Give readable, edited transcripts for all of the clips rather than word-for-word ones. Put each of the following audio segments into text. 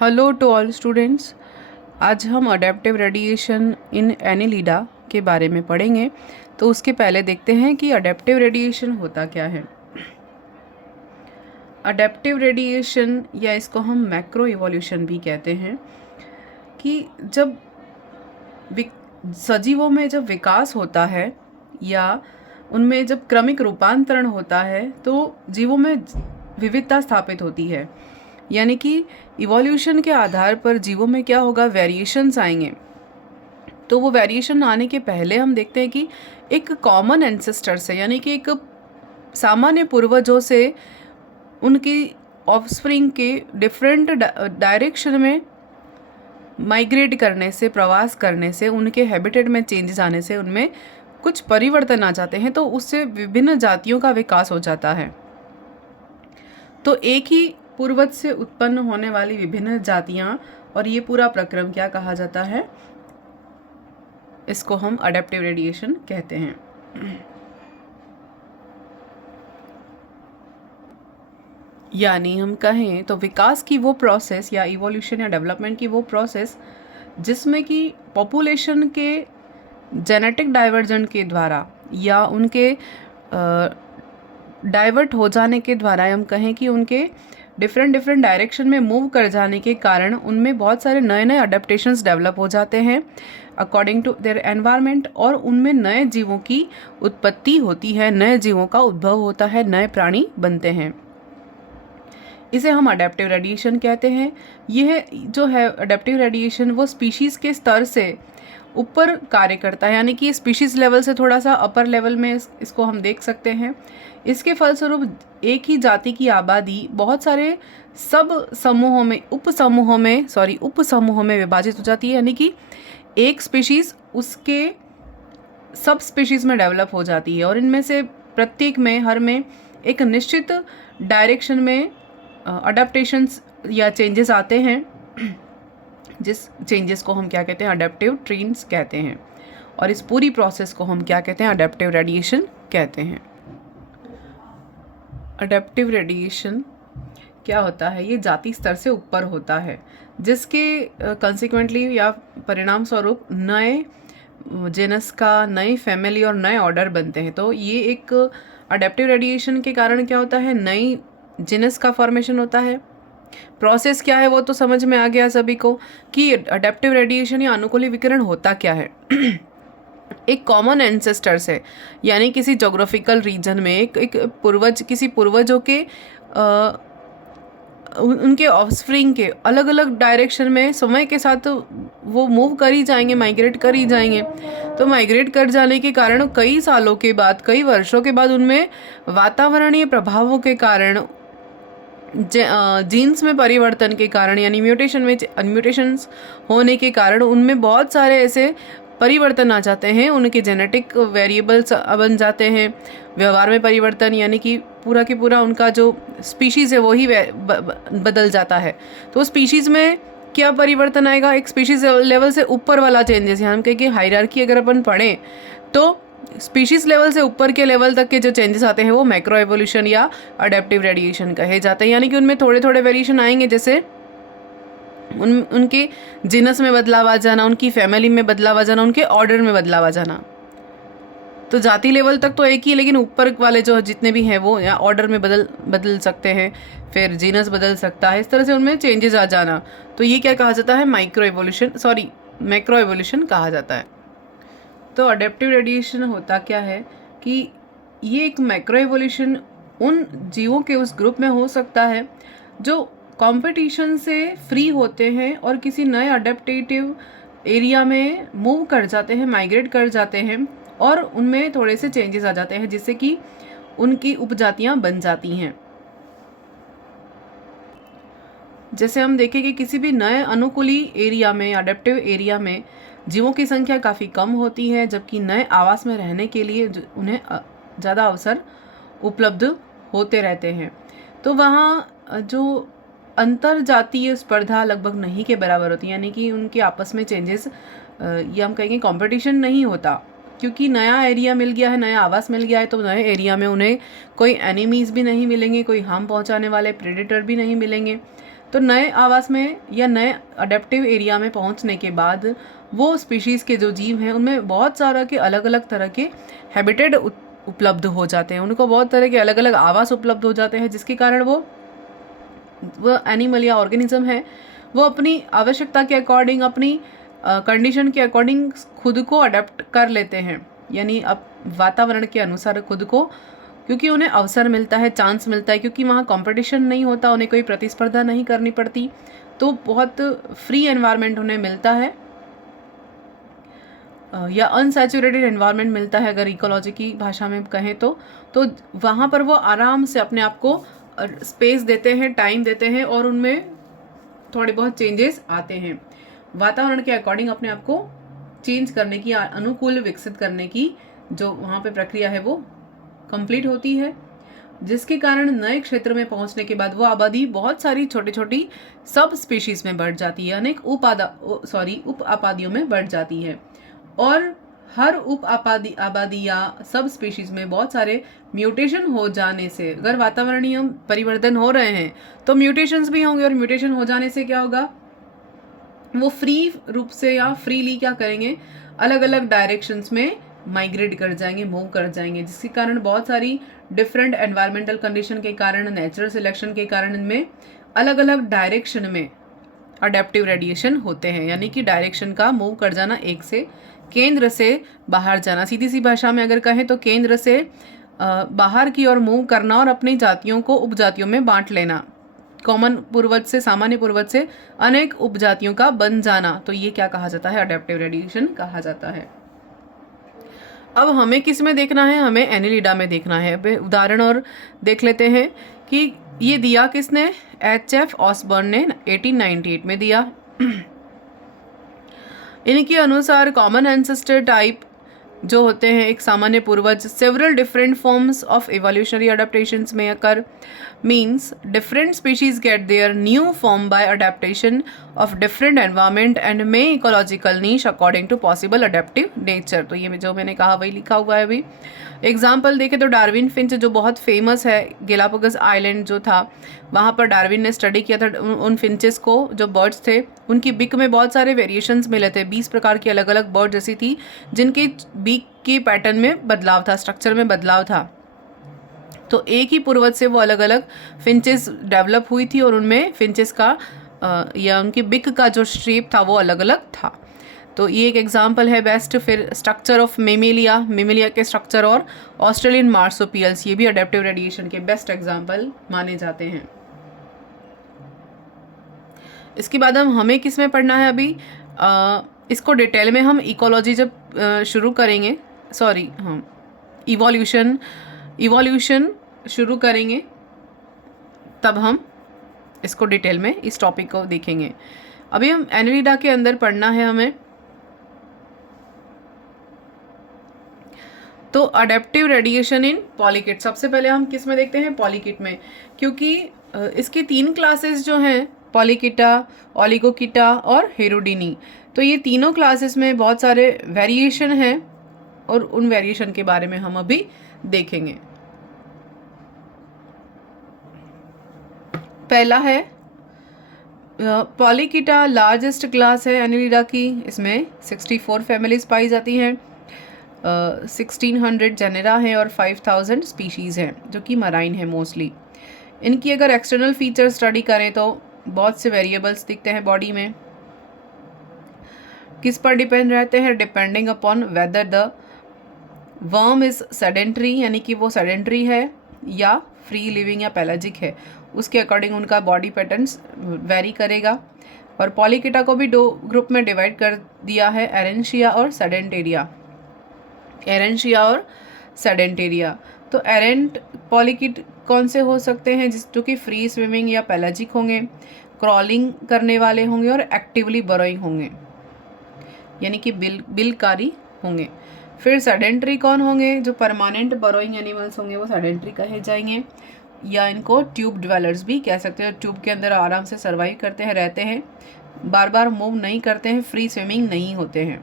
Hello to all students. आज हम adaptive radiation in Annelida के बारे में पढ़ेंगे। तो उसके पहले देखते हैं कि अडेप्टिव रेडिएशन होता क्या है। अडेप्टिव रेडिएशन या इसको हम मैक्रो इवोल्यूशन भी कहते हैं कि जब सजीवों में जब विकास होता है या उनमें जब क्रमिक रूपांतरण होता है तो जीवों में विविधता स्थापित होती है। यानी कि इवोल्यूशन के आधार पर जीवों में क्या होगा, वेरिएशंस आएंगे। तो वो वेरिएशन आने के पहले हम देखते हैं कि एक कॉमन एंसेस्टर से, यानी कि एक सामान्य पूर्वजों से उनकी ऑफस्प्रिंग के डिफरेंट डायरेक्शन में माइग्रेट करने से, प्रवास करने से, उनके हैबिटेट में चेंजेस आने से उनमें कुछ परिवर्तन आ जाते हैं। तो उससे विभिन्न जातियों का विकास हो जाता है। तो एक ही पूर्वज से उत्पन्न होने वाली विभिन्न जातियां, और ये पूरा प्रक्रम क्या कहा जाता है, इसको हम अडेप्टिव रेडिएशन कहते हैं। यानी हम कहें तो विकास की वो प्रोसेस या इवोल्यूशन या डेवलपमेंट की वो प्रोसेस जिसमें कि पॉपुलेशन के जेनेटिक डाइवर्जन के द्वारा या उनके डाइवर्ट हो जाने के द्वारा, हम कहें कि उनके डिफरेंट डायरेक्शन में मूव कर जाने के कारण उनमें बहुत सारे नए नए अडेप्टेशंस डेवलप हो जाते हैं अकॉर्डिंग टू देयर एनवायरनमेंट, और उनमें नए जीवों की उत्पत्ति होती है, नए जीवों का उद्भव होता है, नए प्राणी बनते हैं। इसे हम अडेप्टिव रेडिएशन कहते हैं। यह जो है अडेप्टिव रेडिएशन वो स्पीशीज़ के स्तर से ऊपर कार्य करता है, यानी कि स्पीशीज़ लेवल से थोड़ा सा अपर लेवल में इसको हम देख सकते हैं। इसके फलस्वरूप एक ही जाति की आबादी बहुत सारे उप समूहों में विभाजित हो जाती है, यानी कि एक स्पीशीज़ उसके सब स्पीशीज़ में डेवलप हो जाती है, और इनमें से प्रत्येक में हर में एक निश्चित डायरेक्शन में अडेप्टेशंस या चेंजेस आते हैं, जिस चेंजेस को हम क्या कहते हैं, अडेप्टिव ट्रेंड्स कहते हैं। और इस पूरी प्रोसेस को हम क्या कहते हैं, अडेप्टिव रेडिएशन कहते हैं। अडेप्टिव रेडिएशन क्या होता है, ये जाति स्तर से ऊपर होता है, जिसके कंसिक्वेंटली या परिणाम स्वरूप नए जेनस का, नई फैमिली और नए ऑर्डर बनते हैं। तो ये एक अडेप्टिव रेडिएशन के कारण क्या होता है, नई जेनस का फॉर्मेशन होता है। प्रोसेस क्या है वो तो समझ में आ गया सभी को कि अडेप्टिव रेडिएशन या अनुकूली विकिरण होता क्या है। एक कॉमन एंसेस्टर से, यानी किसी जोग्राफिकल रीजन में एक पूर्वज, किसी पूर्वजों के उनके ऑफस्प्रिंग के अलग अलग डायरेक्शन में समय के साथ वो मूव कर ही जाएंगे, माइग्रेट कर ही जाएंगे। तो माइग्रेट कर जाने के कारण कई सालों के बाद, कई वर्षों के बाद उनमें वातावरणीय प्रभावों के कारण, जीन्स में परिवर्तन के कारण, यानी म्यूटेशंस होने के कारण उनमें बहुत सारे ऐसे परिवर्तन आ जाते हैं, उनके जेनेटिक वेरिएबल्स बन जाते हैं। व्यवहार में परिवर्तन, यानी कि पूरा के पूरा उनका जो स्पीशीज़ है वही बदल जाता है। तो स्पीशीज़ में क्या परिवर्तन आएगा, एक स्पीशीज़ लेवल से ऊपर वाला चेंजेस, यहाँ हम कहें कि हायरार्की अगर अपन पढ़ें तो स्पीशीज़ लेवल से ऊपर के लेवल तक के जो चेंजेस आते हैं वो मैक्रो एवोल्यूशन या अडेप्टिव रेडिएशन कहे जाते हैं। यानी कि उनमें थोड़े थोड़े वेरिएशन आएंगे, जैसे उनके जीनस में बदलाव आ जाना, उनकी फैमिली में बदलाव आ जाना, उनके ऑर्डर में बदलाव आ जाना। तो जाति लेवल तक तो एक ही, लेकिन ऊपर वाले जो जितने भी हैं वो या ऑर्डर में बदल सकते हैं, फिर जीनस बदल सकता है, इस तरह से उनमें चेंजेस आ जाना। तो ये क्या कहा जाता है, मैक्रो एवोल्यूशन कहा जाता है। तो अडेप्टिव रेडिएशन होता क्या है कि ये एक मैक्रो एवोल्यूशन उन जीवों के उस ग्रुप में हो सकता है जो कंपटीशन से फ्री होते हैं और किसी नए अडेप्टेटिव एरिया में मूव कर जाते हैं, माइग्रेट कर जाते हैं, और उनमें थोड़े से चेंजेस आ जाते हैं, जिससे कि उनकी उपजातियां बन जाती हैं। जैसे हम देखें कि किसी भी नए अनुकूली एरिया में, अडेप्टिव एरिया में जीवों की संख्या काफ़ी कम होती है, जबकि नए आवास में रहने के लिए उन्हें ज़्यादा अवसर उपलब्ध होते रहते हैं। तो वहाँ जो अंतर जातीय स्पर्धा लगभग नहीं के बराबर होती है, यानी कि उनके आपस में चेंजेस या हम कहेंगे कंपटीशन नहीं होता, क्योंकि नया एरिया मिल गया है, नया आवास मिल गया है। तो नए एरिया में उन्हें कोई एनिमीज़ भी नहीं मिलेंगे, कोई हार्म पहुंचाने वाले प्रेडेटर भी नहीं मिलेंगे। तो नए आवास में या नए अडेप्टिव एरिया में पहुंचने के बाद वो स्पीशीज़ के जो जीव हैं उनमें बहुत सारा के अलग अलग तरह के हैबिटेट उपलब्ध हो जाते हैं, उनको बहुत तरह के अलग अलग आवास उपलब्ध हो जाते हैं, जिसके कारण वो एनिमल या ऑर्गेनिज्म है वो अपनी आवश्यकता के अकॉर्डिंग, अपनी कंडीशन के अकॉर्डिंग खुद को अडेप्ट कर लेते हैं, यानी अब वातावरण के अनुसार खुद को, क्योंकि उन्हें अवसर मिलता है, चांस मिलता है, क्योंकि वहाँ कंपटीशन नहीं होता, उन्हें कोई प्रतिस्पर्धा नहीं करनी पड़ती, तो बहुत फ्री एनवायरनमेंट उन्हें मिलता है या अनसैचुरेटेड एनवायरनमेंट मिलता है अगर इकोलॉजी की भाषा में कहें तो वहाँ पर वो आराम से अपने आप को स्पेस देते हैं, टाइम देते हैं और उनमें थोड़े बहुत चेंजेस आते हैं। वातावरण के अकॉर्डिंग अपने आप को चेंज करने की, अनुकूल विकसित करने की जो वहाँ पे प्रक्रिया है वो कंप्लीट होती है, जिसके कारण नए क्षेत्र में पहुंचने के बाद वो आबादी बहुत सारी छोटी छोटी सब स्पीशीज में बढ़ जाती है, अनेक उप आबादियों में बढ़ जाती है। और हर उप आबादी या सब स्पीशीज में बहुत सारे म्यूटेशन हो जाने से, अगर वातावरणीय परिवर्तन हो रहे हैं तो म्यूटेशंस भी होंगे, और म्यूटेशन हो जाने से क्या होगा, वो फ्री रूप से या फ्रीली क्या करेंगे, अलग अलग डायरेक्शंस में माइग्रेट कर जाएंगे, मूव कर जाएंगे, जिसके कारण बहुत सारी डिफरेंट एनवायरमेंटल कंडीशन के कारण, नेचुरल सिलेक्शन के कारण इनमें अलग अलग डायरेक्शन में अडेप्टिव रेडिएशन होते हैं, यानी कि डायरेक्शन का मूव कर जाना, एक से केंद्र से बाहर जाना। सीधी सी भाषा में अगर कहें तो केंद्र से बाहर की ओर मूव करना और अपनी जातियों को उपजातियों में बांट लेना, कॉमन पूर्वज से, सामान्य पूर्वज से अनेक उपजातियों का बन जाना, तो ये क्या कहा जाता है, अडेप्टिव रेडिएशन कहा जाता है। अब हमें किस में देखना है, हमें एनिलिडा में देखना है। उदाहरण और देख लेते हैं कि ये दिया किसने, H.F. ऑसबर्न ने 1898 में दिया। इनके अनुसार कॉमन एंसेस्टर टाइप जो होते हैं, एक सामान्य पूर्वज, several different forms of evolutionary adaptations में अकर, means different species get their new form by adaptation of different environment and may ecological niche according to possible adaptive nature। तो ये जो मैंने कहा वही लिखा हुआ है अभी। एग्जाम्पल देखें तो डार्विन फिंच जो बहुत फेमस है, गैलापागोस आइलैंड जो था वहाँ पर डार्विन ने स्टडी किया था उन फिंचेस को, जो बर्ड्स थे उनकी बिक में बहुत सारे वेरिएशंस मिले थे, 20 प्रकार की अलग अलग बर्ड जैसी थी जिनकी बिक के पैटर्न में बदलाव था, स्ट्रक्चर में बदलाव था। तो एक ही पूर्वज से वो अलग अलग फिंचेस डेवलप हुई थी और उनमें फिंचेस का या उनकी बिक का जो शेप था वो अलग अलग था। तो ये एक एग्जांपल है बेस्ट। फिर स्ट्रक्चर ऑफ मेमेलिया के स्ट्रक्चर और ऑस्ट्रेलियन मार्सोपियल्स, ये भी अडेप्टिव रेडिएशन के बेस्ट एग्जांपल माने जाते हैं। इसके बाद हमें किस में पढ़ना है अभी, इसको डिटेल में हम इकोलॉजी जब शुरू करेंगे, इवोल्यूशन शुरू करेंगे तब हम इसको डिटेल में इस टॉपिक को देखेंगे। अभी हम एनिलिडा के अंदर पढ़ना है हमें। तो अडेप्टिव रेडिएशन इन पॉलीकिट, सबसे पहले हम किस में देखते हैं, पॉलीकिट में, क्योंकि इसकी 3 क्लासेस जो हैं, पॉलीकिटा, ओलिगोकिटा और हेरोडिनी, तो ये तीनों क्लासेस में बहुत सारे वेरिएशन हैं और उन वेरिएशन के बारे में हम अभी देखेंगे। पहला है पॉलीकिटा, लार्जेस्ट क्लास है एनिलिडा की, इसमें 64 फैमिलीज पाई जाती हैं, 1600 जेनेरा हैं और 5000 स्पीशीज़ हैं जो कि मराइन है मोस्टली। इनकी अगर एक्सटर्नल फीचर स्टडी करें तो बहुत से वेरिएबल्स दिखते हैं बॉडी में। किस पर डिपेंड रहते हैं, depending upon whether the worm is sedentary, यानी कि वो सेडेंट्री है या फ्री लिविंग या पैलाजिक है, उसके अकॉर्डिंग उनका बॉडी पैटर्न्स वेरी करेगा। और पॉलीकिटा को भी 2 ग्रुप में डिवाइड कर दिया है, एरेंशिया और सेडेंटेरिया। तो एरेंट पॉलीकिट कौन से हो सकते हैं, जो कि फ्री स्विमिंग या पैलाजिक होंगे, क्रॉलिंग करने वाले होंगे और एक्टिवली बरोइंग होंगे, यानी कि बिलकारी होंगे। फिर सेडेंट्री कौन होंगे, जो परमानेंट बरोइंग एनिमल्स होंगे वो सेडेंट्री कहे जाएंगे, या इनको ट्यूब ड्वेलर्स भी कह सकते हैं। ट्यूब के अंदर आराम से सर्वाइव करते हैं, रहते हैं, बार बार मूव नहीं करते हैं, फ्री स्विमिंग नहीं होते हैं,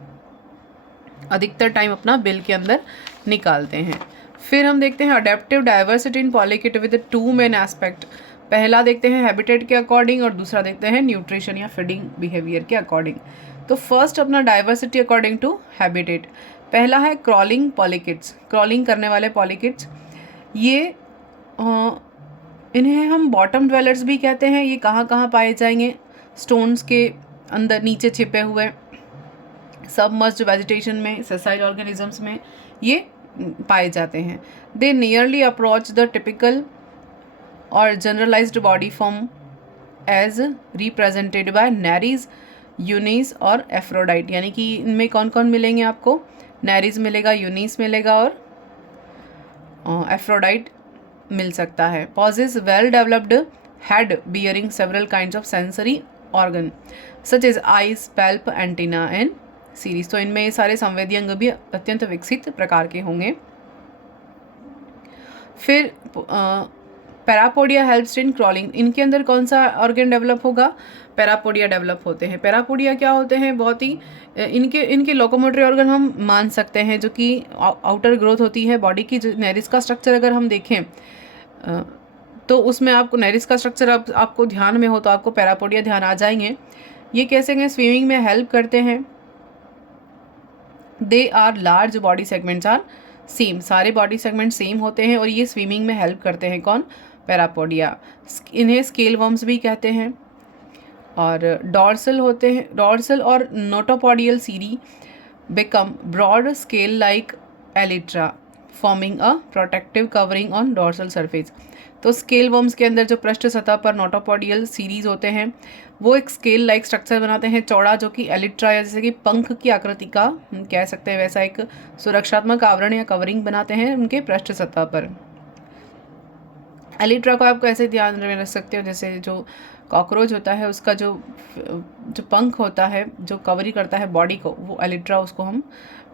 अधिकतर टाइम अपना बिल के अंदर निकालते हैं। फिर हम देखते हैं adaptive diversity in polychaete with 2 main aspect. पहला देखते हैं हैबिटेट के अकॉर्डिंग और दूसरा देखते हैं न्यूट्रिशन या फीडिंग बिहेवियर के अकॉर्डिंग। तो फर्स्ट अपना डाइवर्सिटी अकॉर्डिंग टू हैबिटेट। पहला है क्रॉलिंग पॉलीकिड्स, क्रॉलिंग करने वाले पॉलीकिड्स। ये इन्हें हम बॉटम ड्वेलर्स भी कहते हैं। ये कहाँ कहाँ पाए जाएंगे? स्टोन्स के अंदर नीचे छिपे हुए, सबमर्ज्ड वेजिटेशन में, सेसाइल ऑर्गेनिजम्स में ये पाए जाते हैं। They nearly approach the typical और generalised body form as represented by Nereis, Eunice और एफ्रोडाइट। यानी कि इनमें कौन कौन मिलेंगे आपको? नेरीज मिलेगा, यूनिस मिलेगा और एफ्रोडाइट मिल सकता है। Possess well developed head bearing several kinds of sensory organ such as eyes, palp, antenna and series. तो इनमें ये सारे संवेदी अंग भी अत्यंत विकसित प्रकार के होंगे। फिर पैरापोडिया हेल्प्स इन क्रॉलिंग। इनके अंदर कौन सा ऑर्गन डेवलप होगा? पैरापोडिया डेवलप होते हैं। पैरापोडिया क्या होते हैं? बहुत ही इनके लोकोमोटरी ऑर्गन हम मान सकते हैं, जो कि आउटर ग्रोथ होती है बॉडी की। जो नेरिस का स्ट्रक्चर अगर हम देखें तो उसमें आपको नेरिस का स्ट्रक्चर आपको ध्यान में हो तो आपको पैरापोडिया ध्यान आ जाएंगे। ये कैसे हैं? स्विमिंग में हेल्प करते हैं। They are large body segments are same, सारे बॉडी सेगमेंट सेम होते हैं और ये स्विमिंग में हेल्प करते हैं। कौन? पैरापोडिया। इन्हें स्केल वर्म्स भी कहते हैं। और डॉर्सल होते हैं, डॉर्सल और notopodial setae become broad scale like elytra forming a protective covering on dorsal surface. तो स्केल वर्म्स के अंदर जो पृष्ठ सतह पर नोटोपोडियल सीरीज होते हैं वो एक स्केल लाइक स्ट्रक्चर बनाते हैं चौड़ा, जो कि एलिट्रा या जैसे कि पंख की आकृति का कह सकते हैं वैसा एक सुरक्षात्मक आवरण या कवरिंग बनाते हैं उनके पृष्ठ सतह पर। एलिट्रा को आपको ऐसे ध्यान में रख सकते हो जैसे जो कॉकरोच होता है उसका जो पंख होता है जो कवरी करता है बॉडी को, वो एलिट्रा उसको हम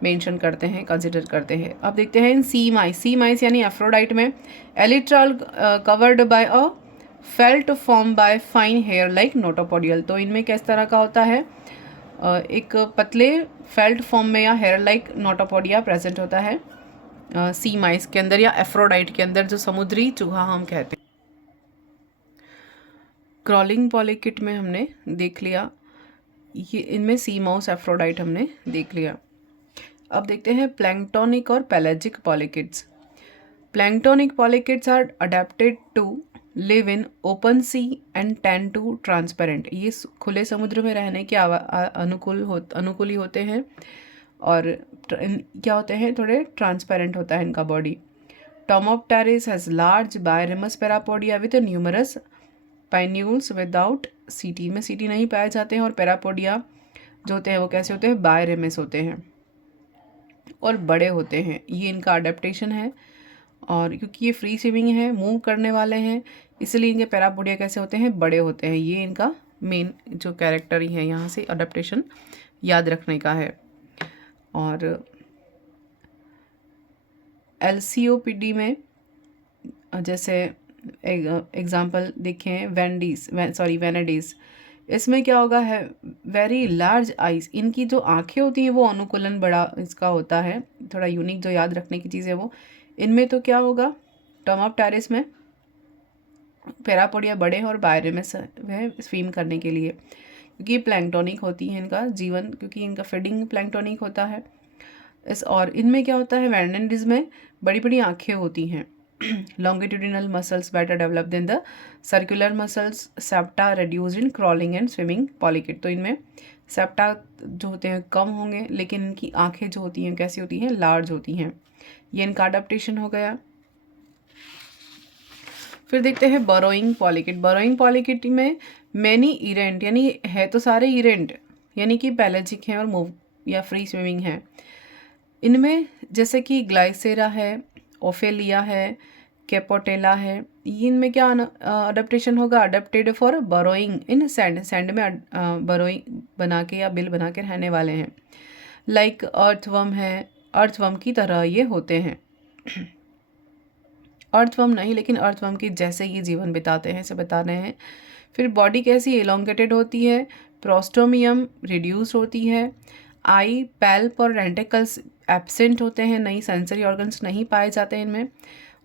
मेंशन करते हैं, कंसिडर करते हैं। अब देखते हैं इन सी माइस। सी माइस यानी एफ्रोडाइट में elytra covered by a felt form by fine hair like notopodial. तो इनमें किस तरह का होता है? एक पतले फेल्ट फॉर्म में या हेयर लाइक नोटोपोडिया प्रेजेंट होता है सी माइस के अंदर या एफ्रोडाइट के अंदर, जो समुद्री चूहा हम कहते हैं। क्रॉलिंग पॉलीकिट में हमने देख लिया, ये इनमें सी माउस एफ्रोडाइट हमने देख लिया। अब देखते हैं प्लैंक्टोनिक और pelagic polychaetes. Planktonic polychaetes are adapted to live in open sea and tend to transparent. ये खुले समुद्र में रहने के अनुकूल ही होते हैं और क्या होते हैं? थोड़े ट्रांसपेरेंट होता है इनका body. Tomopteris has large biramous parapodia with numerous pinnules without setae. में सीटी नहीं पाए जाते हैं और पैरापोडिया जो होते हैं वो कैसे होते हैं? बायरेमस होते हैं और बड़े होते हैं। ये इनका अडेप्टेशन है और क्योंकि ये फ्री स्विमिंग है, मूव करने वाले हैं, इसलिए इनके पैरापोडिया कैसे होते हैं? बड़े होते हैं। ये इनका मेन जो कैरेक्टर ही है, यहाँ से अडेप्टेशन याद रखने का है। और LCOPD में जैसे एग्जाम्पल देखें वेनेडीज, इसमें क्या होगा है? Very large eyes. इनकी जो आँखें होती हैं वो अनुकूलन बड़ा इसका होता है, थोड़ा यूनिक जो याद रखने की चीज़ है वो। इनमें तो क्या होगा? टोमोप्टेरिस में पैरापोडिया बड़े हैं और बायरेमस है स्विम करने के लिए, क्योंकि प्लैंक्टोनिक होती है इनका जीवन, क्योंकि इनका फीडिंग प्लैंक्टोनिक होता है। और इनमें क्या होता है? वेनेडीज में बड़ी बड़ी आँखें होती हैं। longitudinal muscles better developed than the circular muscles, septa reduced in crawling and swimming polychaete। तो इनमें सेप्टा जो होते हैं कम होंगे, लेकिन इनकी आंखें जो होती हैं कैसी होती हैं? लार्ज होती हैं। ये इनका अडेप्टेशन हो गया। फिर देखते हैं बरोइंग पॉलीकिट। बरोइंग पॉलीकिट में मैनी इरेंट, यानी है तो सारे इरेंट, यानी कि पैलेजिक हैं और मूव या फ्री स्विमिंग है। इनमें जैसे कि ग्लाइसेरा है, ओफेलिया है, कैपोटेला है, ये इनमें क्या अडेप्टेशन होगा? Adapted for burrowing in sand. Sand में बरोइंग बना के या बिल बना के रहने वाले हैं। लाइक अर्थवर्म है, अर्थवर्म की तरह ये होते हैं। अर्थवर्म नहीं, लेकिन अर्थवर्म की जैसे ये जीवन बिताते हैं ऐसे बता रहे हैं। फिर बॉडी कैसी? एलोंगेटेड होती है, प्रोस्टोमियम रिड्यूस होती है, आई, पैल्प और रेंटिकल्स एब्सेंट होते हैं, नई सेंसरी ऑर्गन्स नहीं पाए जाते हैं इनमें,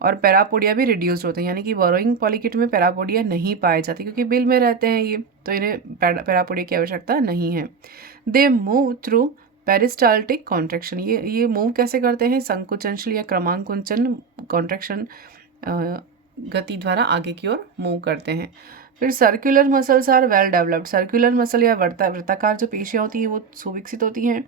और पैरापोडिया भी रिड्यूस्ड होते हैं, यानी कि बोरोइंग पॉलीकिट में पैरापोडिया नहीं पाए जाते क्योंकि बिल में रहते हैं ये, तो इन्हें पैरापोडिया की आवश्यकता नहीं है। They move through peristaltic contraction, ये मूव कैसे करते हैं, संकुचनशील या क्रमांकुंचन कॉन्ट्रैक्शन गति द्वारा आगे की ओर मूव करते हैं। फिर circular muscles are well developed, circular muscle या वृत्ताकार जो पेशियाँ होती हैं वो सुविकसित होती हैं।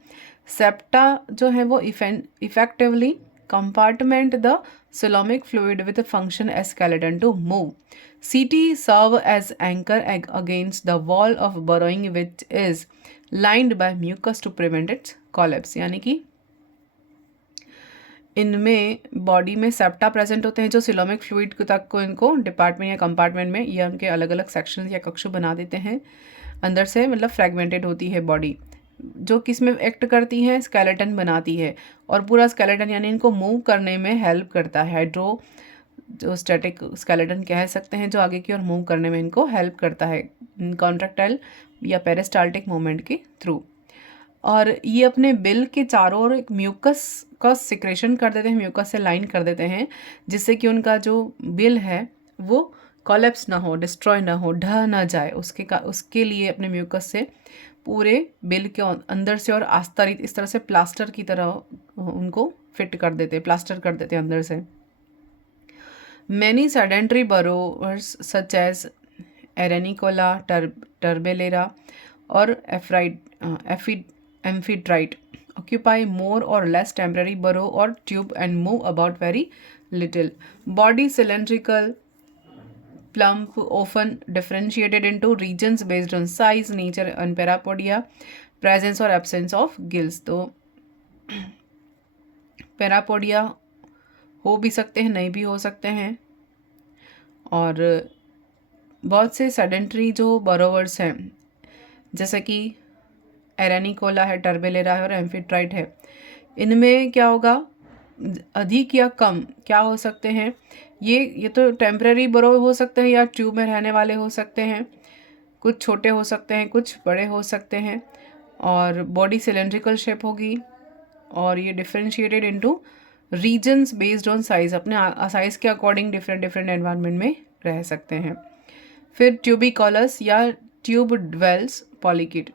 सेप्टा जो है वो effectively compartment the coelomic fluid with a function as skeleton to move. CT serve as anchor against the wall of burrowing which is lined by mucus to prevent its collapse, यानी कि इनमें body में septa present होते हैं जो coelomic fluid तक को इनको डिपार्टमेंट या कंपार्टमेंट में या उनके अलग अलग सेक्शन या कक्ष बना देते हैं। अंदर से मतलब फ्रेगमेंटेड होती है बॉडी, जो किस में एक्ट करती है, स्केलेटन बनाती है और पूरा स्केलेटन यानी इनको मूव करने में हेल्प करता है। हाइड्रो जो स्टैटिक स्केलेटन कह सकते हैं जो आगे की ओर मूव करने में इनको हेल्प करता है कॉन्ट्रैक्टाइल या पेरिस्टाल्टिक मूवमेंट के थ्रू। और ये अपने बिल के चारों ओर एक म्यूकस का सिक्रेशन कर देते हैं, म्यूकस से लाइन कर देते हैं जिससे कि उनका जो बिल है वो कोलैप्स ना हो, डिस्ट्रॉय ना हो, ढह ना जाए, उसके लिए अपने म्यूकस से पूरे बिल के अंदर से और आस्तरित इस तरह से प्लास्टर की तरह उनको फिट कर देते, प्लास्टर कर देते अंदर से। मैनी सेडेंटरी बरोवर्स सच एज एरेनिकोला, टर्बेलेरा और एम्फीट्राइट occupy more or less temporary burrow or tube and move about very little. Body cylindrical, plump, often differentiated into regions based on size, nature and parapodia, presence or absence of gills. तो parapodia हो भी सकते हैं, नहीं भी हो सकते हैं। और बहुत से सेडेंटरी जो बरोवर्स हैं जैसे कि एरेनिकोला है, टर्बेलेरा है और एम्फीट्राइट है, इनमें क्या होगा, अधिक या कम क्या हो सकते हैं, ये तो टेम्परेरी बरो हो सकते हैं या ट्यूब में रहने वाले हो सकते हैं, कुछ छोटे हो सकते हैं, कुछ बड़े हो सकते हैं। और बॉडी सिलेंड्रिकल शेप होगी और ये differentiated into regions based on size, अपने साइज़ के अकॉर्डिंग डिफरेंट एनवायरनमेंट में रह सकते हैं। फिर ट्यूबिकॉलस या ट्यूब ड्वेल्स पॉलीकिट,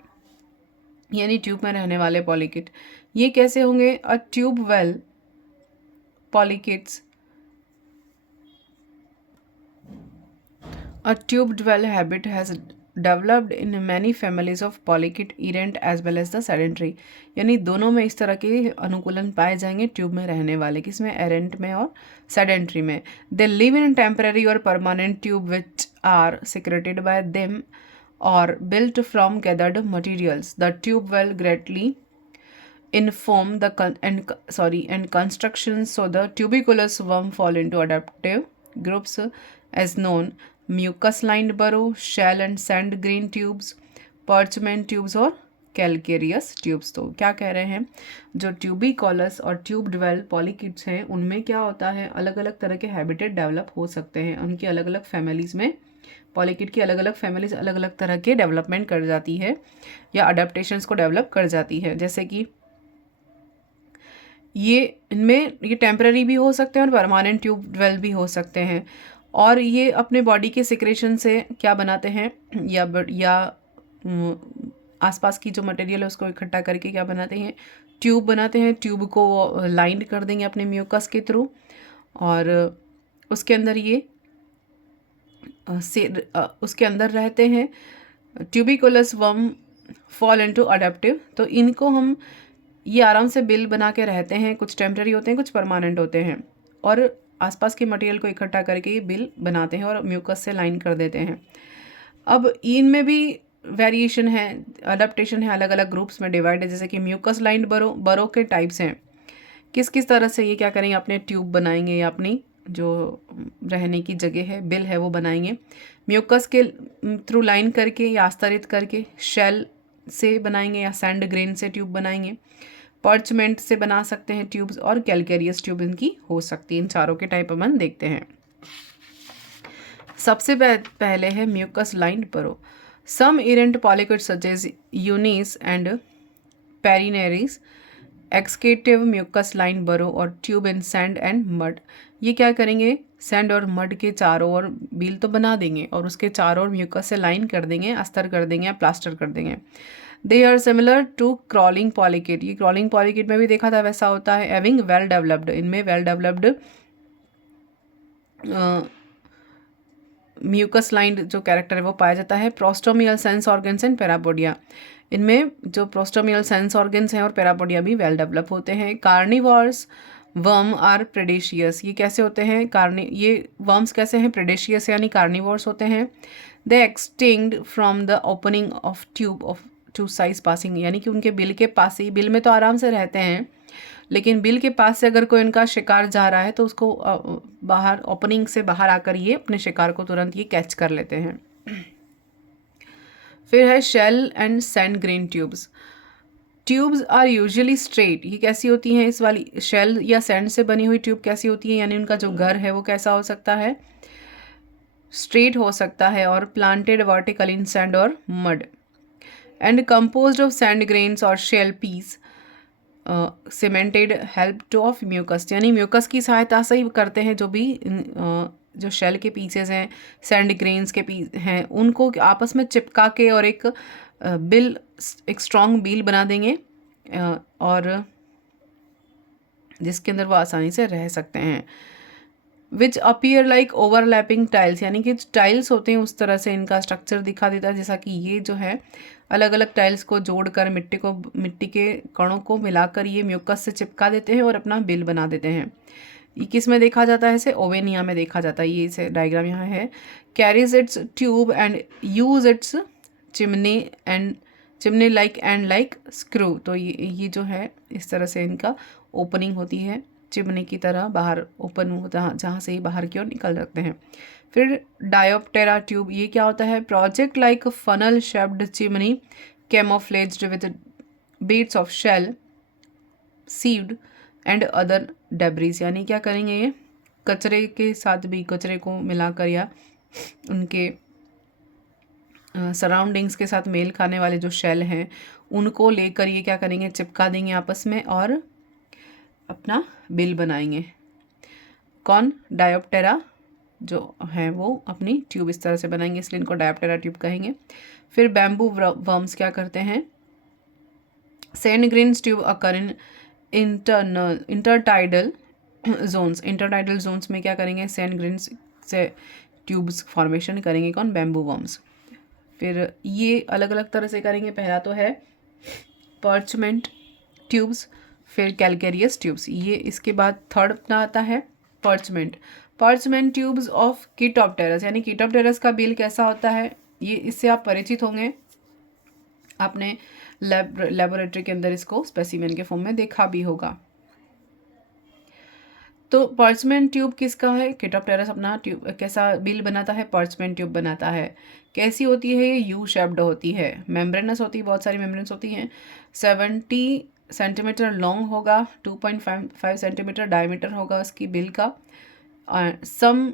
यानी ट्यूब में रहने वाले पॉलीकिट, ये कैसे होंगे, a tube well polychaetes, a tube dwell habit has developed in many families of polychaete errant as well as the sedentary, यानी दोनों में इस तरह के अनुकूलन पाए जाएंगे ट्यूब में रहने वाले, किसमें, एरेंट में और सेडेंट्री में। दे लिव इन टेम्पररी और permanent tube which are secreted by them or built from gathered materials. The tube well greatly inform the and constructions, so the tuberculous worm fall into adaptive groups as known mucus lined burrow, shell and sand green tubes, parchment tubes और calcareous tubes. तो क्या कह रहे हैं, जो ट्यूबिकॉलस और tube dwell पॉलीकिट्स हैं उनमें क्या होता है, अलग अलग तरह के हैबिटेट डेवलप हो सकते हैं, उनकी अलग अलग फैमिलीज़ में, पॉलीकिट की अलग अलग फैमिलीज अलग अलग तरह के डेवलपमेंट कर जाती है या अडेप्टेशंस को डेवलप कर जाती है। जैसे कि ये टेम्पररी भी हो सकते हैं और परमानेंट ट्यूब ड्वेल भी हो सकते हैं, और ये अपने बॉडी के सिक्रेशन से क्या बनाते हैं या आसपास की जो मटेरियल है उसको इकट्ठा करके क्या बनाते हैं, ट्यूब बनाते हैं। ट्यूब को लाइन कर देंगे अपने म्यूकस के थ्रू और उसके अंदर उसके अंदर रहते हैं। ट्यूबिकुलस वर्म फॉल इनटू अडेप्टिव, तो इनको हम ये आराम से बिल बना के रहते हैं, कुछ टेम्पररी होते हैं, कुछ परमानेंट होते हैं, और आसपास के मटेरियल को इकट्ठा करके ये बिल बनाते हैं और म्यूकस से लाइन कर देते हैं। अब इनमें भी वेरिएशन है, अडेप्टेशन है, अलग अलग ग्रुप्स में डिवाइड है। जैसे कि म्यूकस लाइंड बरो के टाइप्स हैं, किस किस तरह से ये क्या करेंगे, अपने ट्यूब बनाएंगे या अपनी जो रहने की जगह है, बिल है, वो बनाएंगे म्यूकस के थ्रू लाइन करके या आस्तरित करके, शेल से बनाएंगे या सैंड ग्रेन से ट्यूब बनाएंगे, पर्चमेंट से बना सकते हैं ट्यूब्स, और कैलकेरियस ट्यूब इनकी हो सकती है। इन चारों के टाइप अपन देखते हैं। सबसे पहले है mucus lined burrow. Some errant polychaetes such as Eunice and Perinereis excavate mucus line burrow और tube in sand and mud. ये क्या करेंगे, सैंड और मड के चारों ओर बिल तो बना देंगे और उसके चारों ओर म्यूकस से लाइन कर देंगे, अस्तर कर देंगे या प्लास्टर कर देंगे। They are similar to crawling polychaete. ये क्रॉलिंग पॉलीकेट में भी देखा था वैसा होता है। हैविंग वेल डेवलप्ड, इनमें वेल डेवलप्ड म्यूकस लाइन जो कैरेक्टर है वो पाया जाता है। प्रोस्टोमियल सेंस ऑर्गन्स एंड पैरापोडिया, इनमें जो प्रोस्टोमियल सेंस ऑर्गन्स हैं और पैरापोडिया भी वेल डेवलप होते हैं। कार्निवोर्स वर्म आर प्रेडेशियस, ये कैसे होते हैं, ये वर्म्स कैसे हैं, प्रेडेशियस यानी कार्निवोर्स होते हैं। They extinct from the opening of tube of two साइज पासिंग, यानी कि उनके बिल के पास ही, बिल में तो आराम से रहते हैं लेकिन बिल के पास से अगर कोई इनका शिकार जा रहा है तो उसको बाहर, ओपनिंग से बाहर आकर ये अपने शिकार को तुरंत ये कैच कर लेते हैं। फिर है shell and sand grain tubes. Tubes are usually straight, ये कैसी होती हैं, इस वाली शेल या सैंड से बनी हुई ट्यूब कैसी होती है, यानी उनका जो घर है वो कैसा हो सकता है, स्ट्रेट हो सकता है और प्लांटेड वर्टिकल इन सैंड और mud and composed of sand grains और shell piece cemented help to of mucus, यानी म्यूकस की सहायता से ही करते हैं। जो भी जो शेल के पीसेस हैं, सैंड ग्रेन्स के पीस हैं, उनको आपस में चिपका के और एक बिल, एक स्ट्रॉन्ग बिल बना देंगे और जिसके अंदर वो आसानी से रह सकते हैं। विच अपीयर लाइक ओवरलैपिंग टाइल्स, यानी कि टाइल्स होते हैं उस तरह से इनका स्ट्रक्चर दिखा देता है, जैसा कि ये जो है अलग अलग टाइल्स को जोड़कर मिट्टी के कणों को मिलाकर ये म्यूकस से चिपका देते हैं और अपना बिल बना देते हैं। ये किस में देखा जाता है, इसे ओवेनिया में देखा जाता है। ये इसे डायग्राम यहाँ है। Carries it's tube and use it's chimney like screw, तो ये जो है इस तरह से इनका ओपनिंग होती है, चिमनी की तरह बाहर ओपन होता है जहाँ से ही बाहर की ओर निकल सकते हैं। फिर डायोप्टेरा ट्यूब, ये क्या होता है, project like funnel shaped chimney camouflaged with beads of shell seed and other debris, यानी क्या करेंगे, ये कचरे के साथ भी, कचरे को मिलाकर या उनके सराउंडिंग्स के साथ मेल खाने वाले जो शेल हैं उनको लेकर ये क्या करेंगे, चिपका देंगे आपस में और अपना बिल बनाएंगे। कौन, डायोप्टेरा जो है वो अपनी ट्यूब इस तरह से बनाएंगे, इसलिए इनको डायोप्टेरा ट्यूब कहेंगे। फिर बैम्बू वर्म्स क्या करते हैं, सैंड ग्रेन्स ट्यूब अकर इन इंटरटाइडल जोन्स में क्या करेंगे, सैंड ग्रेन्स से ट्यूब्स फॉर्मेशन करेंगे। कौन, बैम्बू वर्म्स। फिर ये अलग अलग तरह से करेंगे। पहला तो है पर्चमेंट ट्यूब्स, फिर कैलकेरियस ट्यूब्स। ये इसके बाद थर्ड अपना आता है पर्चमेंट ट्यूब्स ऑफ कीटोप्टेरस, यानी कीटोप्टेरस का बिल कैसा होता है, ये इससे आप परिचित होंगे, आपने लेबोरेटरी के अंदर इसको स्पेसिमेन के फॉर्म में देखा भी होगा। तो पर्चमेंट ट्यूब किसका है, कीटोप्टेरस अपना ट्यूब कैसा बिल बनाता है, पर्चमेंट ट्यूब बनाता है। कैसी होती है, ये यू शेप्ड होती है, मेम्ब्रेनस होती है, बहुत सारी मेम्ब्रेन्स होती हैं। 70 सेंटीमीटर लॉन्ग होगा, 2.5 सेंटीमीटर डायमीटर होगा उसकी बिल का। सम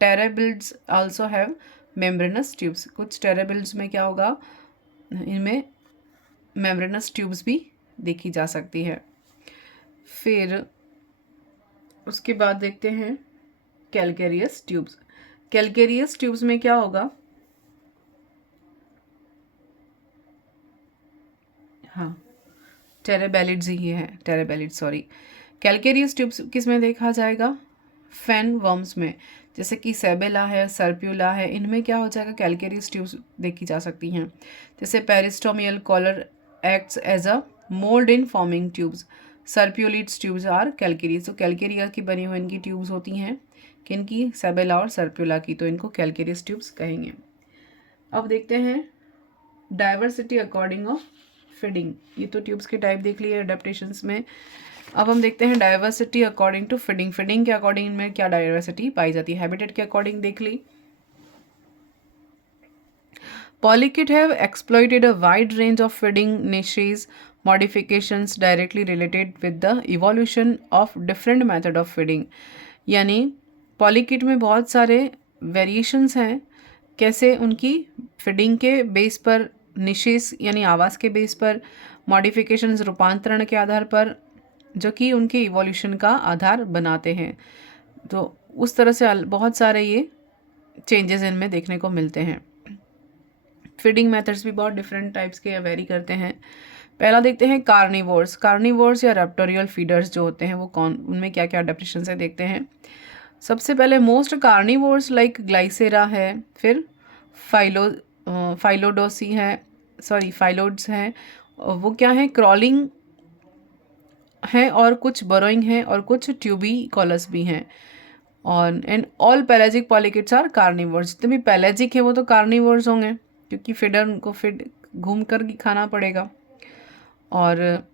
टेरेबिल्ड्स आल्सो हैव मेम्ब्रेनस ट्यूब्स, कुछ टेरेबिल्ड्स में क्या होगा, इनमें मेम्ब्रेनस ट्यूब्स भी देखी जा सकती है। फिर उसके बाद देखते हैं कैलकेरियस ट्यूब्स। कैलकेरियस ट्यूब्स में क्या होगा, हाँ टेरेबेलिड्स ही है, कैलकेरियस ट्यूब्स किस में देखा जाएगा, फैन वर्म्स में, जैसे कि सेबेला है, सर्प्यूला है, इनमें क्या हो जाएगा, कैलकेरियस ट्यूब्स देखी जा सकती हैं। जैसे peristomial collar acts as a mould in forming tubes, serpulids tubes are calcareous, तो कैलकेरिया की बनी हुई इनकी ट्यूब्स होती हैं, किनकी, सेबेला और सर्प्यूला की, तो इनको कैलकेरियस ट्यूब्स कहेंगे। अब देखते हैं डाइवर्सिटी अकॉर्डिंग ऑफ फीडिंग, ये तो ट्यूब्स के टाइप देख लिए अडेप्टेशंस में। अब हम देखते हैं diversity according to feeding, feeding के अकॉर्डिंग इनमें क्या डाइवर्सिटी पाई जाती है। हैबिटेट के अकॉर्डिंग देख ली। Polychaete have exploited a wide range of feeding niches modifications directly related with the evolution of different method of feeding, यानी पॉलीकिट में बहुत सारे वेरिएशंस हैं कैसे उनकी फीडिंग के बेस पर, निशेस यानी आवास के बेस पर, मॉडिफिकेशंस रूपांतरण के आधार पर, जो कि उनके इवोल्यूशन का आधार बनाते हैं। तो उस तरह से बहुत सारे ये चेंजेस इनमें देखने को मिलते हैं। फीडिंग मेथड्स भी बहुत डिफरेंट टाइप्स के वेरी करते हैं। पहला देखते हैं कार्निवोर्स। कार्निवोर्स या रेप्टोरियल फीडर्स जो होते हैं वो कौन, उनमें क्या क्या अडेप्टेशन है देखते हैं। सबसे पहले मोस्ट कार्निवोर्स लाइक ग्लाइसेरा है, फिर फाइलोडोसी है, फाइलोड्स हैं। वो क्या है, क्रॉलिंग है और कुछ बरोइंग है और कुछ ट्यूबिकॉलस भी हैं। और and all pelagic polychaetes are carnivores. जितने भी पेलाजिक है वो तो कार्निवोर्स होंगे, क्योंकि फीडर उनको फीड घूम कर खाना पड़ेगा। और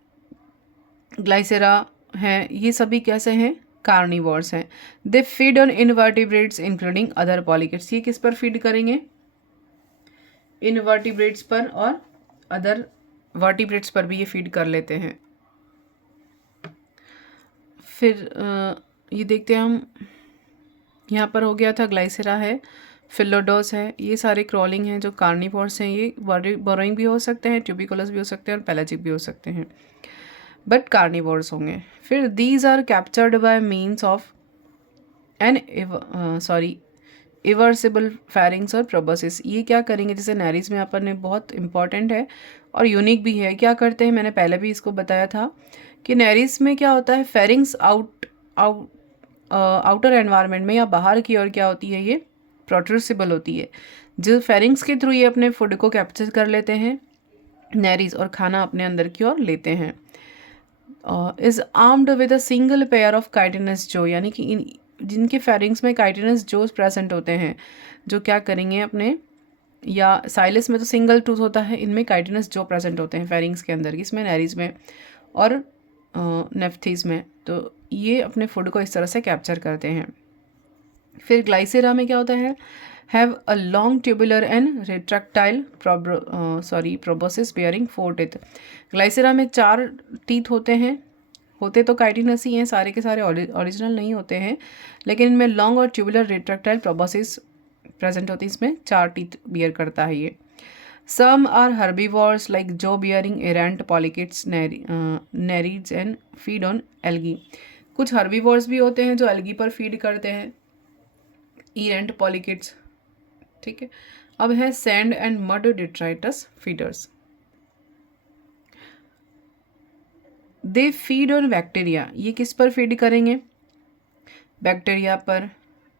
ग्लाइसेरा हैं, ये सभी कैसे हैं, कार्निवोर्स हैं। They feed on invertebrates including other polychaetes. ये किस पर फीड करेंगे, इनवर्टिब्रेट्स पर और अदर वर्टिब्रेट्स पर भी ये फीड कर लेते हैं। फिर ये देखते हैं हम, यहाँ पर हो गया था ग्लाइसेरा है, फिलोडोस है, ये सारे क्रॉलिंग हैं जो कार्निवोर्स हैं। ये बरोइंग भी हो सकते हैं, ट्यूबिकुलस भी हो सकते हैं और पेलाजिक भी हो सकते हैं, बट कार्निवोर्स होंगे। फिर these are captured by means of an eversible pharynx और प्रोबोसिस। ये क्या करेंगे, जैसे नैरीज में अपन ने बहुत इंपॉर्टेंट है और यूनिक भी है। क्या करते हैं, मैंने पहले भी इसको बताया था कि नैरीज में क्या होता है, फेरिंग्स आउटर एनवायरनमेंट में या बाहर की ओर क्या होती है, ये प्रोट्रूसिबल होती है। जो फेरिंग्स के थ्रू ये अपने फूड को कैप्चर कर लेते हैं नैरीज और खाना अपने अंदर की ओर लेते हैं। Is armed with a single pair of chitinous जो, यानी कि जिनके फेरिंग्स में काइटिनस जोस प्रेजेंट होते हैं, जो क्या करेंगे अपने, या साइलस में तो सिंगल टूथ होता है, इनमें काइटिनस जो प्रेजेंट होते हैं फेरिंग्स के अंदर, इसमें नैरीज में और नेफ्थीज में। तो ये अपने फूड को इस तरह से कैप्चर करते हैं। फिर ग्लाइसेरा में क्या होता है, have a long tubular and retractile proboscis bearing 4 teeth. Glycera में 4 टीथ होते हैं, होते तो काइटिनस ही हैं, सारे के सारे ओरिजिनल नहीं होते हैं, लेकिन इनमें लॉन्ग और ट्यूबुलर रिट्रैक्टाइल प्रोबोसिस प्रेजेंट होती है। इसमें 4 टीथ बियर करता है ये। सम आर हर्बीवोर्स लाइक जो bearing errant polychaetes nereids and feed on algae. कुछ हर्बीवोर्स भी होते हैं जो एल्गी पर फीड करते हैं, एरेंट पॉलीकेट्स, ठीक है। अब है sand and mud detritus feeders. They feed on bacteria. ये किस पर फीड करेंगे, बैक्टीरिया पर।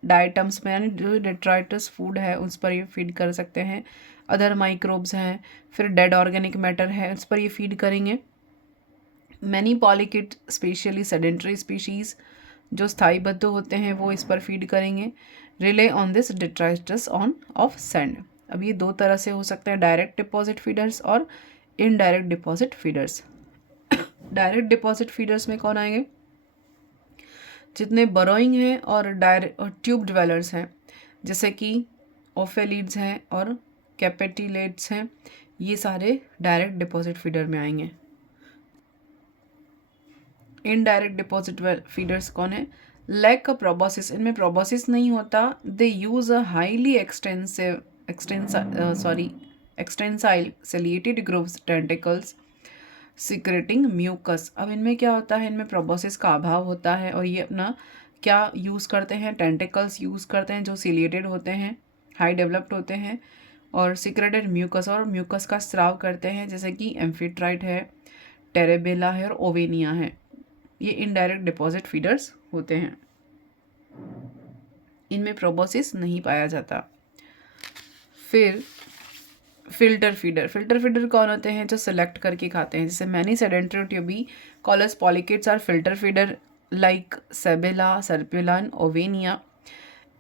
डाइटम्स में यानी जो डिट्राइटस फूड है उस पर ये फीड कर सकते हैं। अदर माइक्रोब्स हैं, फिर डेड ऑर्गेनिक मैटर है, उस पर ये फीड करेंगे। Many Pulicat specially sedentary species जो स्थायीबद्ध होते हैं वो इस पर फीड करेंगे। Relay on this detritus on off sand. अब ये 2 तरह से हो सकते हैं, डायरेक्ट डिपॉजिट फीडर्स और indirect deposit feeders. Direct deposit feeders में कौन आएंगे, जितने बरोइंग हैं और ट्यूब डिवेलर्स हैं, जैसे कि ओफेलिड्स हैं और कैपेटिलेट्स हैं, ये सारे डायरेक्ट डिपॉजिट फीडर में आएंगे। इनडायरेक्ट डिपॉजिट फीडर्स कौन है, लैक प्रोबोसिस, इनमें प्रोबोसिस नहीं होता। They use a highly extensile ciliated grooves tentacles secreting mucus. अब इनमें क्या होता है, इनमें प्रोबोसिस का अभाव होता है और ये अपना क्या यूज़ करते हैं, टेंटिकल्स यूज़ करते हैं जो सिलिएटेड होते हैं, हाई डेवलप्ड होते हैं, और सिक्रेटेड म्यूकस और म्यूकस का स्राव करते हैं, जैसे कि एम्फिट्राइट है, टेरेबेला है और ओवेनिया है। ये इनडायरेक्ट डिपॉजिट फीडर्स होते हैं, इनमें प्रोबोसिस नहीं पाया जाता। फिर फिल्टर फीडर कौन होते हैं, जो सेलेक्ट करके खाते हैं, जैसे many sedentary tubicolous polychaetes are filter feeder like Sabella, Serpula and Owenia.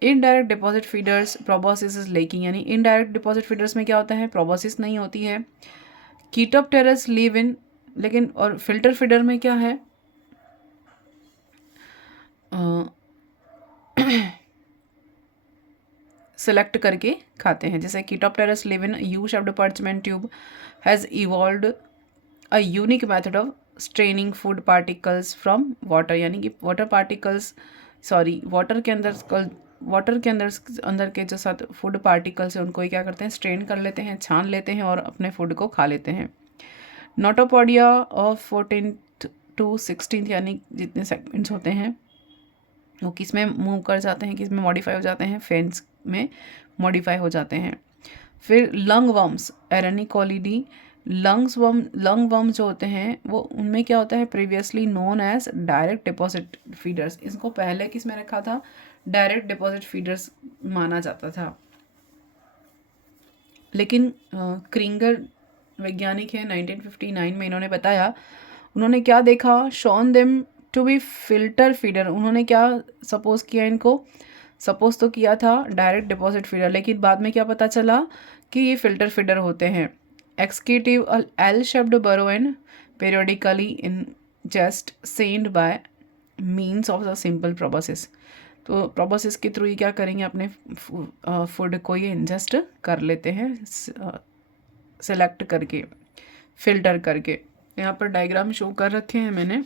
Indirect deposit feeders proboscis is lacking, यानी इनडायरेक्ट डिपॉजिट फीडर्स में क्या होता है, प्रोबोसिस नहीं होती है। कीटोप्टेरस लिव इन, लेकिन और फिल्टर फीडर में क्या है, सेलेक्ट करके खाते हैं। जैसे Chaetopterus live in U shaped parchment tube has evolved a unique method of straining food particles from water, यानी कि वाटर के अंदर वाटर के अंदर के जो साथ फूड पार्टिकल्स हैं उनको ये क्या करते हैं, स्ट्रेन कर लेते हैं, छान लेते हैं और अपने फूड को खा लेते हैं। नोटोपोडिया ऑफ 14th to 16th यानी जितने सेगमेंट्स होते हैं वो किस में मूव कर जाते हैं, किस में मॉडिफाई हो जाते हैं, फेन्स में मॉडिफाई हो जाते हैं। फिर lung worms, Arenicolidae, lung worm जो होते हैं वो उनमें क्या होता है, previously known as direct deposit feeders. इसको पहले किस में रखा था, डायरेक्ट डिपॉजिट फीडर्स माना जाता था। लेकिन क्रिंगर वैज्ञानिक है 1959 में, इन्होंने बताया, उन्होंने क्या देखा, shown them to be filter feeder. उन्होंने क्या सपोज किया, इनको सपोज तो किया था डायरेक्ट डिपॉजिट फीडर, लेकिन बाद में क्या पता चला कि ये फिल्टर फीडर होते हैं। एक्सक्यूटिव एल शेप्ड बरो and periodically ingest sent by means of the simple proboscis। तो प्रोबोसिस के थ्रू ये क्या करेंगे, अपने फूड को ये इंजेस्ट कर लेते हैं, सेलेक्ट करके, फिल्टर करके। यहाँ पर डायग्राम शो कर रखे हैं मैंने।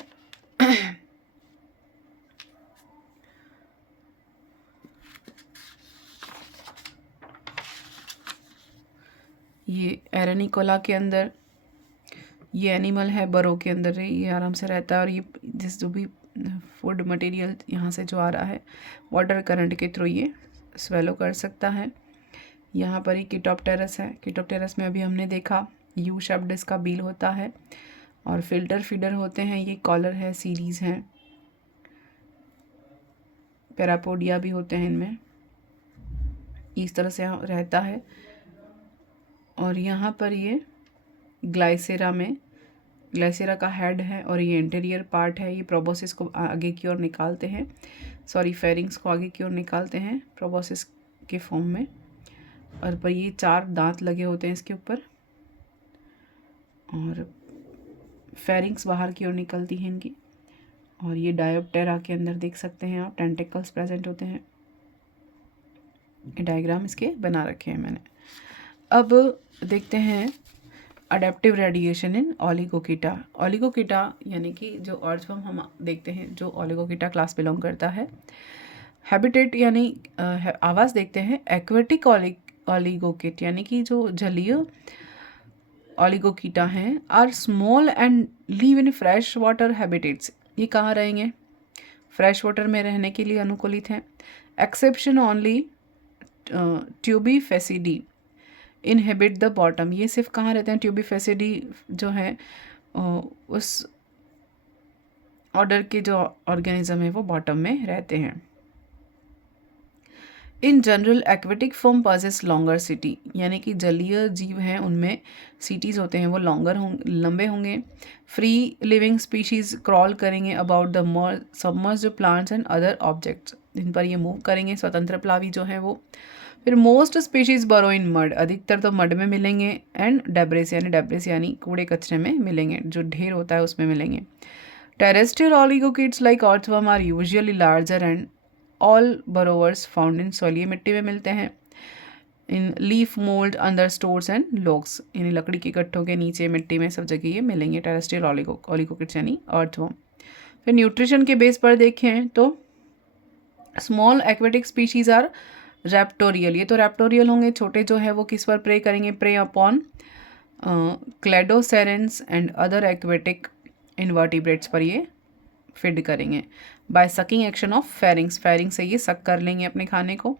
ये एरेनिकोला के अंदर ये एनिमल है, बरो के अंदर ये आराम से रहता है, और ये जिस जो भी फूड मटेरियल यहाँ से जो आ रहा है वाटर करंट के थ्रू ये स्वेलो कर सकता है। यहाँ पर ही कीटोप्टेरस है। कीटोप्टेरस में अभी हमने देखा यू शेप्ड इसका बील होता है, और फिल्टर फीडर होते हैं, ये कॉलर है, सीरीज़ हैं, पैरापोडिया भी होते हैं इनमें, इस तरह से रहता है। और यहाँ पर ये ग्लाइसेरा में, ग्लाइसेरा का हेड है और ये इंटीरियर पार्ट है, ये प्रोबोसिस को आगे की ओर निकालते हैं, सॉरी फेरिंग्स को आगे की ओर निकालते हैं प्रोबोसिस के फॉर्म में। और पर ये 4 दांत लगे होते हैं इसके ऊपर, और फेरिंग्स बाहर की ओर निकलती हैं इनकी। और ये डायोप्टेरा के अंदर देख सकते हैं आप, टेंटिकल्स प्रेजेंट होते हैं। ये डायग्राम इसके बना रखे हैं मैंने। अब देखते हैं अडेप्टिव रेडिएशन इन ओलिगोकीटा। ओलिगोकीटा यानी कि जो अर्थवर्म हम देखते हैं जो ओलिगोकीटा क्लास बिलोंग करता है। हैबिटेट यानी आवास देखते हैं, एक्वेटिक ओलिगोकीट यानी कि जो जलीय ओलिगोकीटा हैं, are small and live in fresh water habitats. ये कहाँ रहेंगे, फ्रेश वाटर में रहने के लिए अनुकूलित हैं। Exception only Tubificidae inhabit the bottom. ये सिर्फ कहाँ रहते हैं, ट्यूबीफेसिडी जो है उस ऑर्डर के जो ऑर्गेनिज्म है वो बॉटम में रहते हैं। In general aquatic form possess longevity, यानी कि जलीय जीव हैं उनमें सिटीज़ होते हैं वो लंबे होंगे। फ्री लिविंग स्पीशीज़ क्रॉल करेंगे about the submerged plants and other objects, इन पर ये मूव करेंगे, स्वतंत्र प्लावी जो है वो। फिर मोस्ट स्पीशीज़ बरो इन मड, अधिकतर तो मड में मिलेंगे, एंड डेब्रिस यानी कूड़े कचरे में मिलेंगे, जो ढेर होता है उसमें मिलेंगे। Terrestrial oligochaetes like earthworm are usually larger and all burrowers found in soil, ये मिट्टी में मिलते हैं। In leaf mould under stores and logs, यानी लकड़ी के गट्ठों के नीचे मिट्टी में सब जगह ये मिलेंगे, टेरेस्ट्रियल ओलिगोकीट्स यानी अर्थवर्म। फिर न्यूट्रिशन के बेस पर देखें तो स्मॉल एक्वेटिक स्पीशीज़ आर रैप्टोरियल, ये तो रैप्टोरियल होंगे, छोटे जो है वो किस पर प्रे करेंगे, prey upon cladocerans and other aquatic invertebrates पर ये फीड करेंगे। By sucking action of pharynx, pharynx से ये सक कर लेंगे अपने खाने को,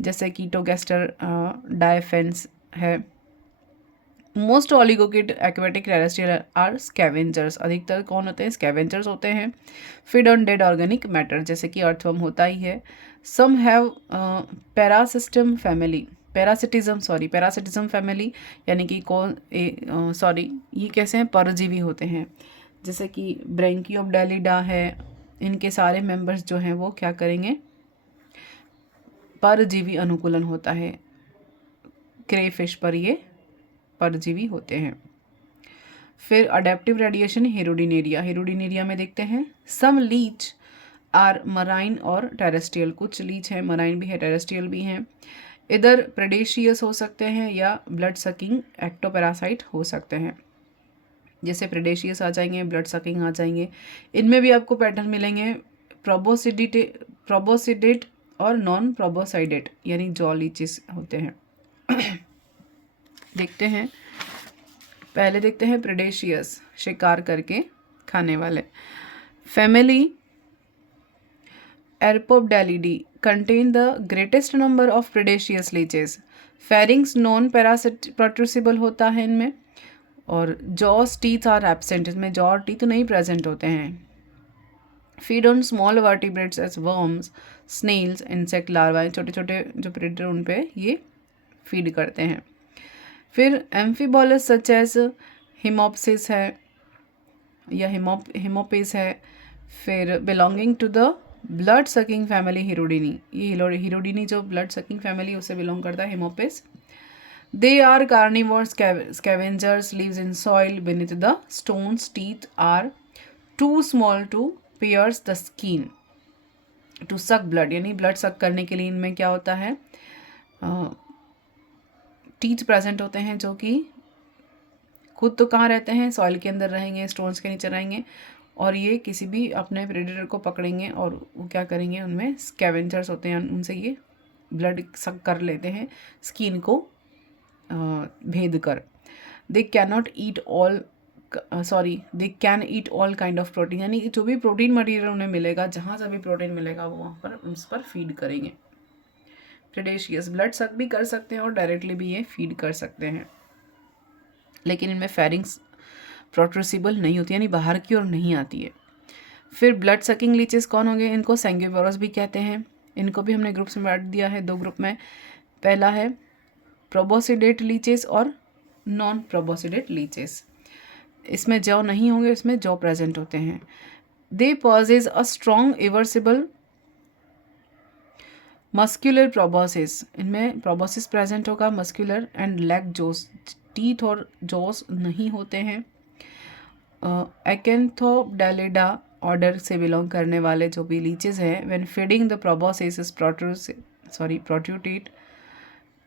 जैसे कीटोगैस्टर डायफेंस है। Most oligochaete aquatic terrestrial are scavengers, अधिकतर कौन होते हैं, स्कैवेंजर्स होते हैं। Feed on dead organic matter, जैसे कि अर्थवर्म होता ही है। Some have parasitism family, parasitism family, यानी कि कौन ये कैसे हैं, परजीवी होते हैं, जैसे कि ब्रैंकियोब्डेलिडा है, इनके सारे मेंबर्स जो हैं वो क्या करेंगे, परजीवी अनुकूलन होता है, क्रेफिश पर ये परजीवी होते हैं। फिर अडेप्टिव रेडिएशन हेरोडिनेरिया, हेरोडिनेरिया में देखते हैं सम लीच आर मराइन और टेरेस्ट्रियल, कुछ लीच हैं, मराइन भी है, टेरेस्ट्रियल भी हैं। इधर प्रेडेशियस हो सकते हैं या ब्लड सकिंग एक्टोपैरासाइट हो सकते हैं, जैसे प्रेडेशियस आ जाएंगे, ब्लड सकिंग आ जाएंगे। इनमें भी आपको पैटर्न मिलेंगे, प्रोबोसिडेट और नॉन प्रोबोसाइडेट यानी जॉ लीचेस होते हैं। देखते हैं, पहले देखते हैं प्रेडेशियस, शिकार करके खाने वाले। Family Erpobdellidae contain the greatest number of predaceous leeches. Pharynx non protrusible होता है इनमें, और जॉस टीथ आर एब्सेंट, इसमें जॉ और टीथ नहीं प्रेजेंट होते हैं। Feed on small vertebrates as worms, snails, insect larva, छोटे छोटे जो प्रेडेटर उन पे ये फीड करते हैं। फिर एम्फीबोलस सच एज हिमोप्सिस है या हिमोपेस है। फिर belonging to the blood sucking family Hirudinidae, ये हिरोडिनी जो ब्लड सकिंग फैमिली उससे बिलोंग करता है, Haemopis. They are carnivore scavengers, lives in soil beneath the stones, teeth are too small to pierce the skin to suck blood, यानी blood suck करने के लिए इनमें क्या होता है, टीथ प्रेजेंट होते हैं, जो कि खुद तो कहाँ रहते हैं, सॉइल के अंदर रहेंगे, स्टोन्स के नीचे रहेंगे, और ये किसी भी अपने प्रेडेटर को पकड़ेंगे और वो क्या करेंगे, उनमें स्कैवेंजर्स होते हैं, उनसे ये ब्लड सक कर लेते हैं स्किन को भेद कर। They can not eat all they can eat all kind of protein, यानी जो भी प्रोटीन मटेरियल उन्हें मिलेगा, जहाँ से भी प्रोटीन मिलेगा वो वहाँ पर उस पर फीड करेंगे। प्रेडेशियस ब्लड सक भी कर सकते हैं और डायरेक्टली भी ये फीड कर सकते हैं, लेकिन इनमें फेरिंग्स प्रोट्रूसिबल नहीं होती, यानी बाहर की ओर नहीं आती है। फिर ब्लड सकिंग लीचेस कौन होंगे, इनको सैंगिवोरस भी कहते हैं। इनको भी हमने ग्रुप्स में बांट दिया है, 2 ग्रुप में। पहला है प्रोबोसिडेट लीचेस और नॉन प्रोबोसिडेट लीचेस। इसमें जौ नहीं होंगे, इसमें जौ प्रेजेंट होते हैं। They possess a strong eversible muscular proboscis, इनमें प्रोबोसिस प्रेजेंट होगा, muscular and lack jaws, teeth और जॉस नहीं होते हैं। एक्केंथोडेलिडा ऑर्डर से बिलोंग करने वाले जो भी लीचेस हैं, when feeding the proboscis is protruded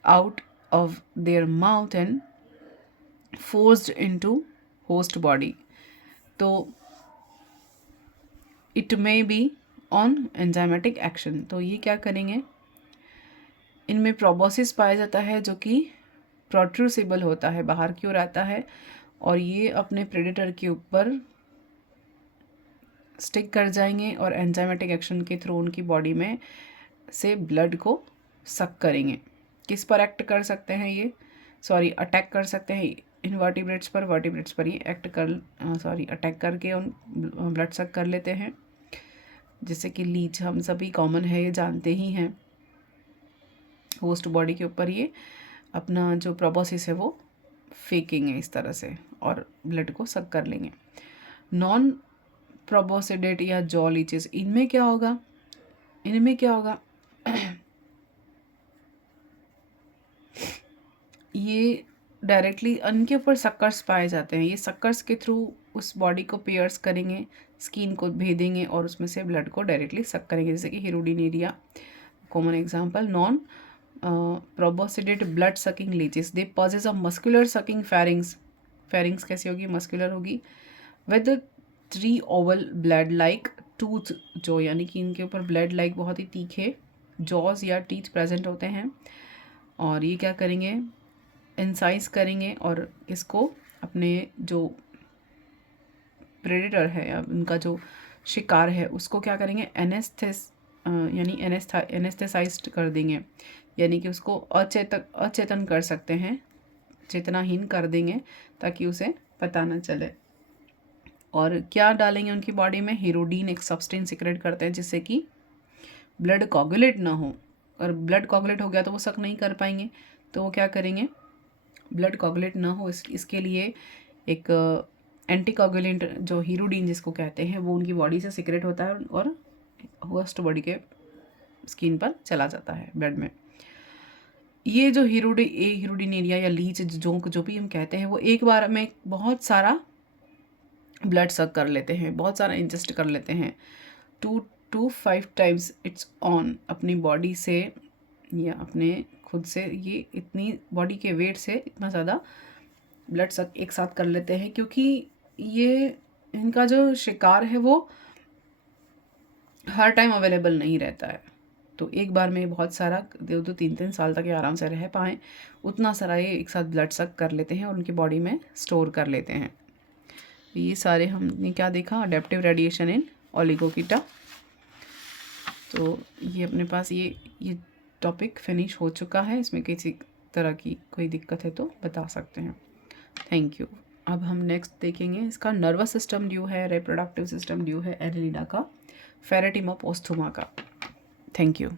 out of their mouth and forced into host body, तो it may be on enzymatic action. तो ये क्या करेंगे, इनमें प्रोबोसिस पाया जाता है जो कि प्रोट्रूसिबल होता है, बाहर की ओर आता है, और ये अपने प्रेडेटर के ऊपर स्टिक कर जाएंगे और एंजाइमेटिक एक्शन के थ्रू उनकी बॉडी में से ब्लड को सक करेंगे। किस पर एक्ट कर सकते हैं ये, अटैक कर सकते हैं इनवर्टिब्रेट्स पर ये अटैक करके उन ब्लड सक कर लेते हैं, जैसे कि लीच हम सभी कॉमन है, ये जानते ही हैं। होस्ट बॉडी के ऊपर ये अपना जो प्रोबोसिस है वो फेंकेंगे इस तरह से और ब्लड को सक कर लेंगे। नॉन प्रोबोसिडेट या जॉ लीचेस, इनमें क्या होगा, ये डायरेक्टली इनके ऊपर सक्कर्स पाए जाते हैं, ये सक्कर्स के थ्रू उस बॉडी को पियर्स करेंगे, स्किन को भेदेंगे और उसमें से ब्लड को डायरेक्टली सक करेंगे, जैसे कि Hirudinaria common example. Non proboscidate blood sucking leeches, they possess a muscular sucking pharynx कैसी होगी, मस्कुलर होगी, with 3 oval blade like tooth जो, यानी कि इनके ऊपर ब्लेड लाइक बहुत ही तीखे जॉज या टीथ प्रेजेंट होते हैं, और ये क्या करेंगे, इंसाइज करेंगे और इसको अपने जो प्रेडेटर है या उनका जो शिकार है उसको क्या करेंगे, एनेस्थेसाइज्ड कर देंगे, यानी कि उसको अचेतन कर सकते हैं, चेतनाहीन कर देंगे ताकि उसे पता न चले। और क्या डालेंगे उनकी बॉडी में, हिरोडीन एक सब्सटेंस सिक्रेट करते हैं जिससे कि ब्लड कोगुलेट ना हो, और ब्लड कोगुलेट हो गया तो वो सक नहीं कर पाएंगे, तो वो क्या करेंगे, ब्लड कोगुलेट ना हो इसके लिए एक एंटीकोगुलेंट जो हिरोडीन जिसको कहते हैं वो उनकी बॉडी से सिक्रेट होता है और होस्ट बॉडी के स्किन पर चला जाता है ब्लड में। ये जो हिरोडिनेरिया या लीच जो भी हम कहते हैं, वो एक बार में बहुत सारा ब्लड सक कर लेते हैं, बहुत सारा इंजेस्ट कर लेते हैं, 2 to 5 टाइम्स इट्स ऑन, अपनी बॉडी से या अपने खुद से, ये इतनी बॉडी के वेट से इतना ज़्यादा ब्लड सक एक साथ कर लेते हैं, क्योंकि ये इनका जो शिकार है वो हर टाइम अवेलेबल नहीं रहता है, तो एक बार में बहुत सारा 2-2 3-3 साल तक ये आराम से रह पाएँ, उतना सारा ये एक साथ ब्लड सक कर लेते हैं और उनकी बॉडी में स्टोर कर लेते हैं। ये सारे हमने क्या देखा, अडेप्टिव रेडिएशन इन ओलिगोकीटा। तो ये अपने पास ये टॉपिक फिनिश हो चुका है। इसमें किसी तरह की कोई दिक्कत है तो बता सकते हैं। Thank you. अब हम नेक्स्ट देखेंगे, इसका नर्वस सिस्टम ड्यू है, रिप्रोडक्टिव सिस्टम ड्यू है एरेलिडा का, फेरेटिम ऑफ ओस्थुमा का। Thank you.